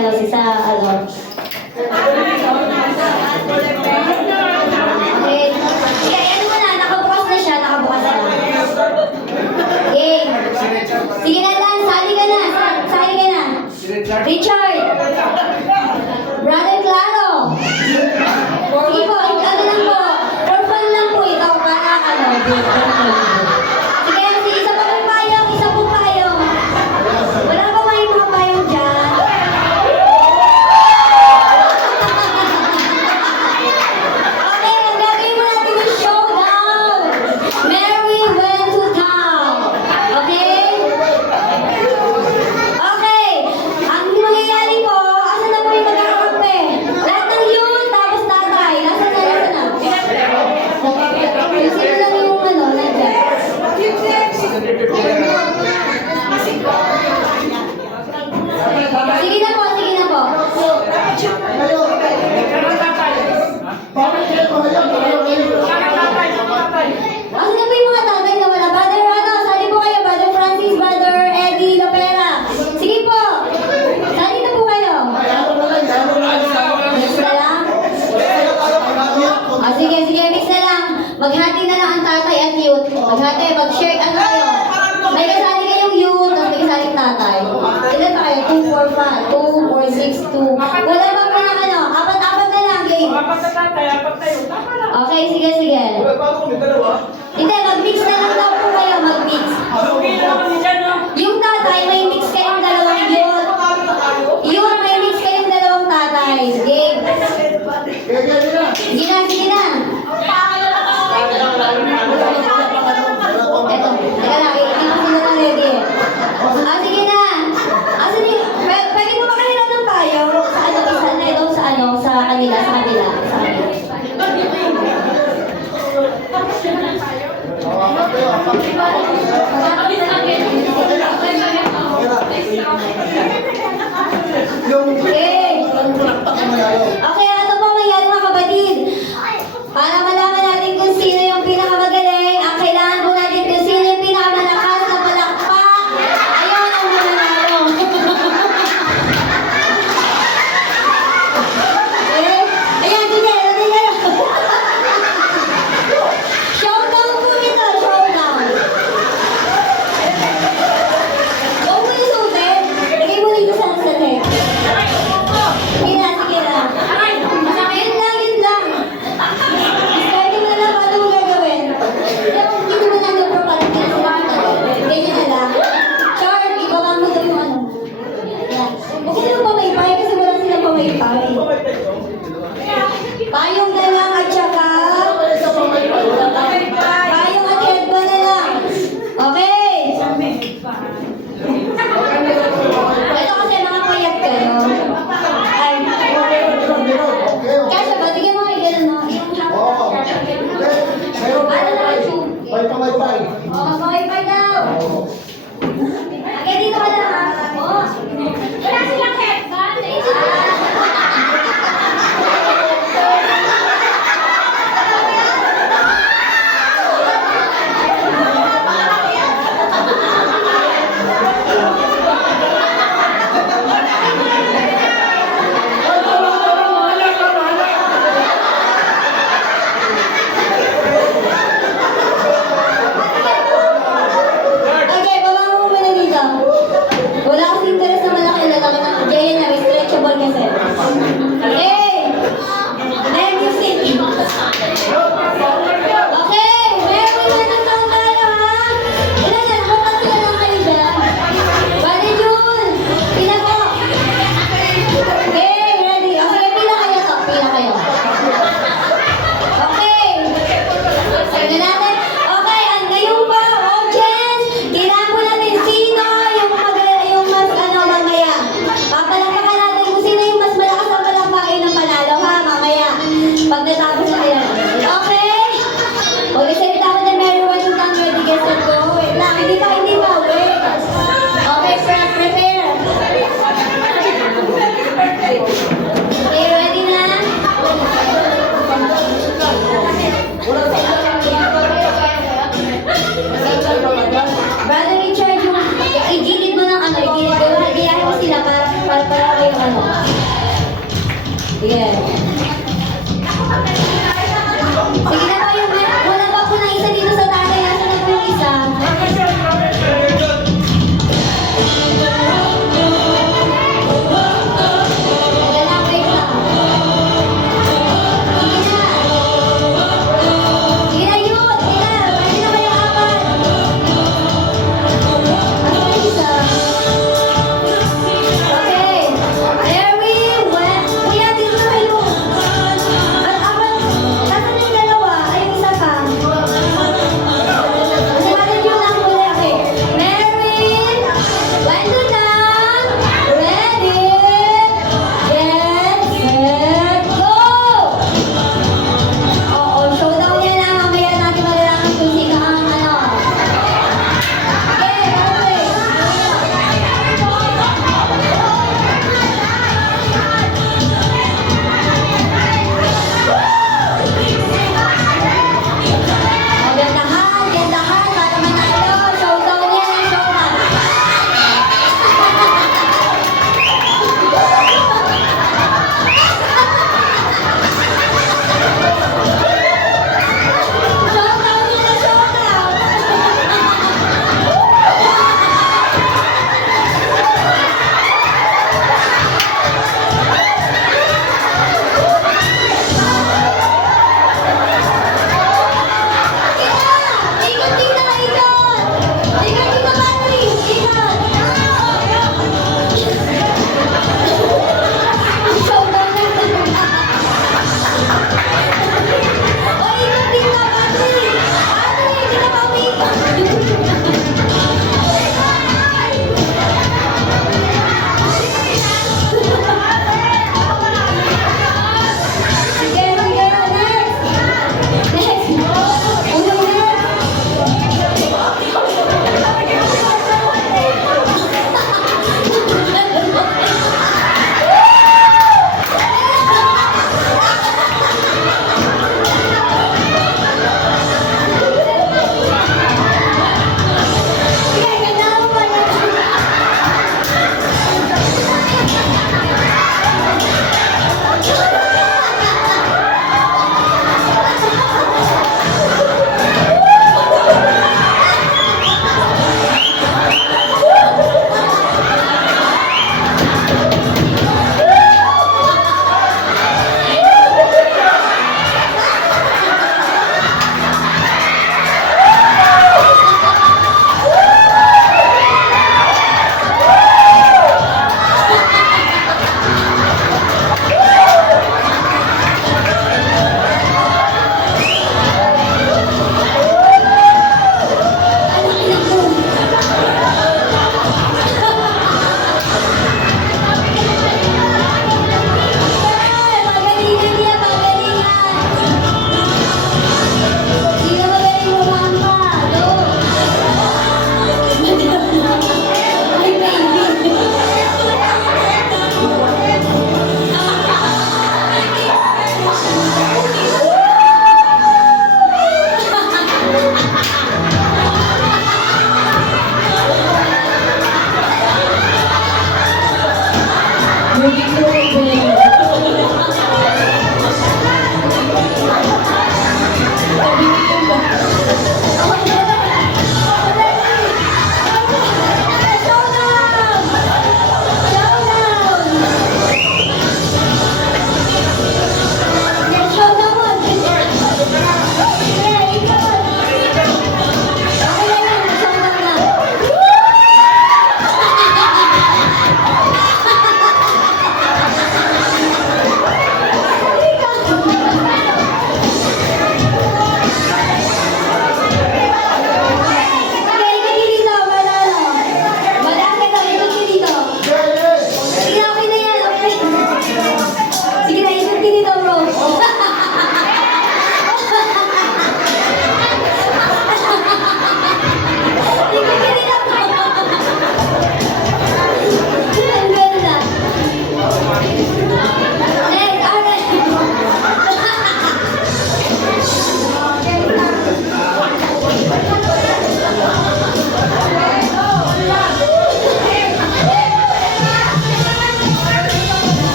ano. Okay. Kaya ano mo na, nakabukas na siya, nakabukas na. Okay. Sige na lang, sali ka na. Sali ka na. Richard. Brother Claro. Sige po, ano lang po. For fun lang po ito, para ano. Sige, isa pa pong payong, isa pong payong. Wala ba may mga payong dyan? Okay, ang gagawin mo natin yung showdown. Mary went to town. Okay? Okay. Ang mangyayari po, asan na po yung magkakakampi? Lahat ng yun, tapos tatay. Nasa na? Sino lang yung ano, nandiyan? Sige na po, sige na po. Asan na po yung mga tatay na wala? Brother, ano, sali po kayo. Brother Francis, Brother Eddie Lopera. Sige po. Sali na po kayo. Mix na lang? Sige, mix na lang. Maghati na lang ang tatay at youth. Maghati, mag-share, ano kayo? May kasali kayong youth, tapos may kasaling tatay. Ilan pa kayo? 2, 4, 5. 2, 4, 6, 2. Wala ba po na ano? Apat na lang, game. Okay, sige. Hindi, mag-mix na lang daw po kayo, mag-mix. Yung tatay, may mix kayong dalawang youth. Youth, may mix kayong dalawang tatay. Game. Sige na. Eto, teka lang, hindi ko sila na ready. Sige na. Pwede mo makahilan ng tayo sa kanila. Okay, ano po mangyari mga kapatid? Para malaman natin kung sino yung pinakamagaling, ang kailangan po natin kung sino yung pinakamalakas na palakpak. Ayun ang mananalo. Ayan, sige, ready kayo. Showdown po ito, showdown. Huwag mo isutin. Lagay mo dito sa leg. Sige na. Yun lang. Pwede mo na lang paano mo gagawin. Hindi mo na nag-pro para hindi na sila magagawin. Ganyan na lang. Char, ibaba mo daw yung ano. Yan. Huwag silang pamaypay kasi wala silang pamaypay. Payong na lang at saka payong at headband na lang. Okay. Ito kasi mga payat kayo. Ay. Kasi ba, tigyan mo kayo ganun, no? Ano na ang tube? Pamaypay daw. Okay, dito ka lang, ha? Wala silang headband. Okay, Sige.